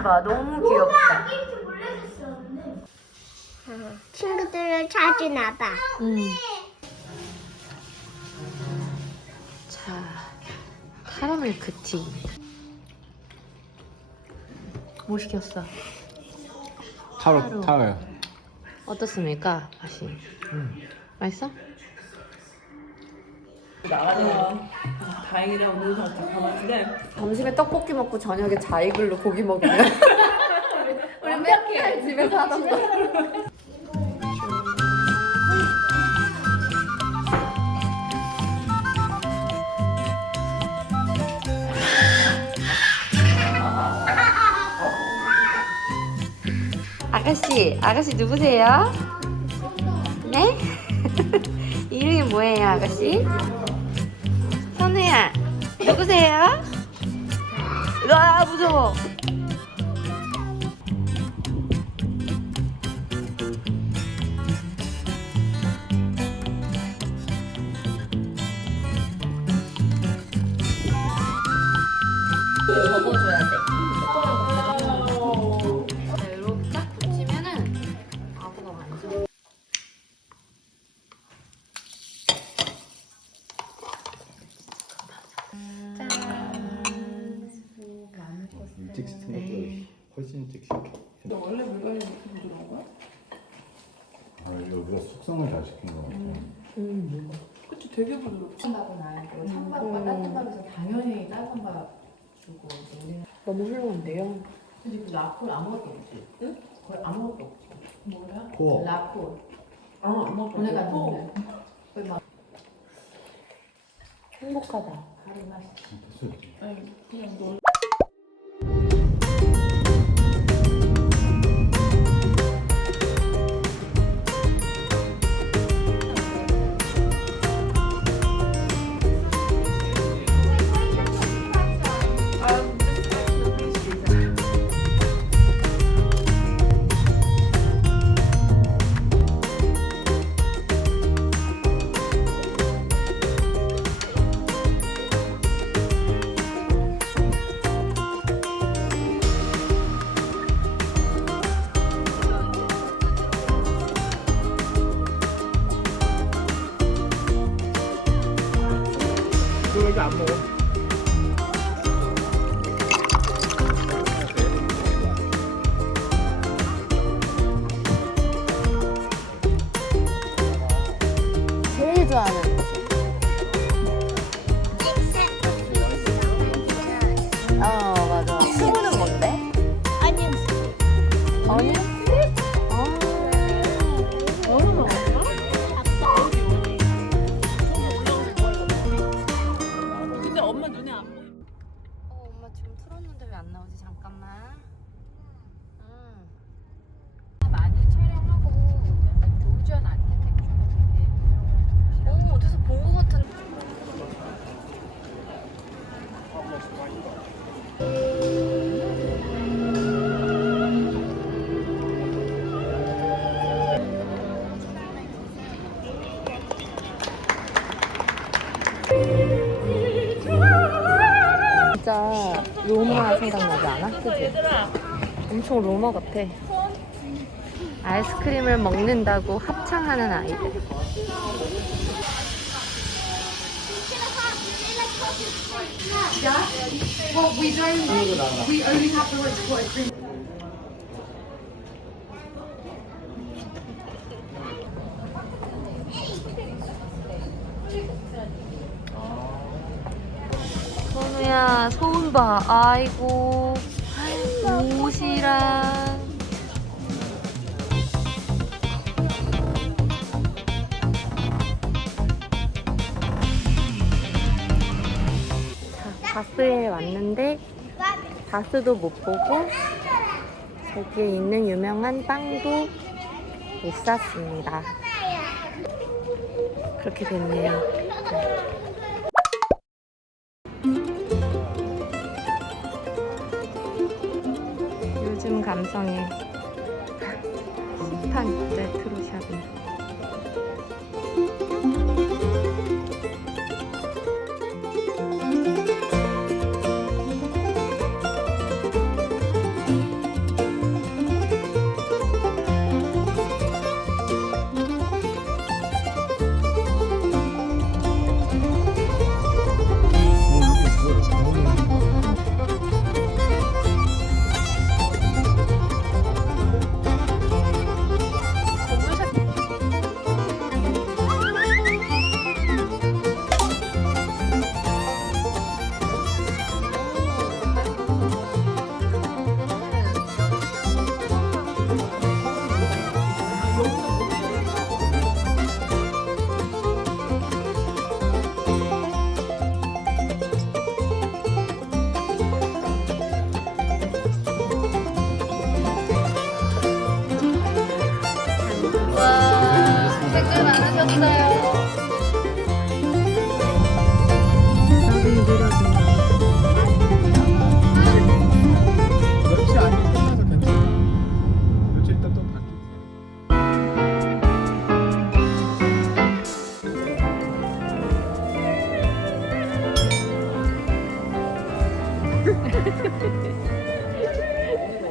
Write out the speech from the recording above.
봐. 너무 귀엽다. 친구들을 자주 나봐. 자, 카라멜크티. 뭐 시켰어? 타로. 어떻습니까? 맛이? 맛있어? 다행이다 오늘 다 가봤는데 점심에 떡볶이 먹고 저녁에 자이글로 고기 먹으면 우리 맨날 집에서 하던 거. 아가씨 누구세요? 네? 이름이 뭐예요, 아가씨? 선우야, 누구세요? 와, 무서워. 접어줘야 돼. 이렇게 딱 붙이면은 아구가 완성. 일찍 생각보다 훨씬 일찍 시켜. 원래 물건이 이렇게 부드러운 거야? 여기가 숙성을 잘 시킨 거 같아. 그치 되게 부드럽지. 한다고 나요. 찬밥과 따뜻한 밥에서 당연히 따뜻한 밥 주고 우리는 너무 훌륭한데요? 근데 그 라폴 아무것도 없지. 응? 거의 아무것도 없지. 뭐야? 코어. 라폴. 뭐 오늘 갔는데 거의 막 행복하다. 가루 맛이. 됐어. 아니 그냥 너 왜 이렇게 안 먹어? 제일 좋아하는 음식. 맞아. 스무는 뭔데? 아니, 어니? 근데 엄마 눈에 안 보여. 엄마 지금 틀었는데 왜 안 나오지? 잠깐만. 많이 촬영하고 약간 교전 아키텍처가 되게 어디서 본 것 같은. 진짜 로마 생각나지 않아? 그치? 엄청 로마 같아. 아이스크림을 먹는다고 합창하는 아이들. 선우야, 소은 봐. 아이고, 옷이랑. 자, 바스에 왔는데 바스도 못 보고 저기에 있는 유명한 빵도 못 샀습니다. 그렇게 됐네요. 요즘 감성의 힙한 레트로 샵입니다.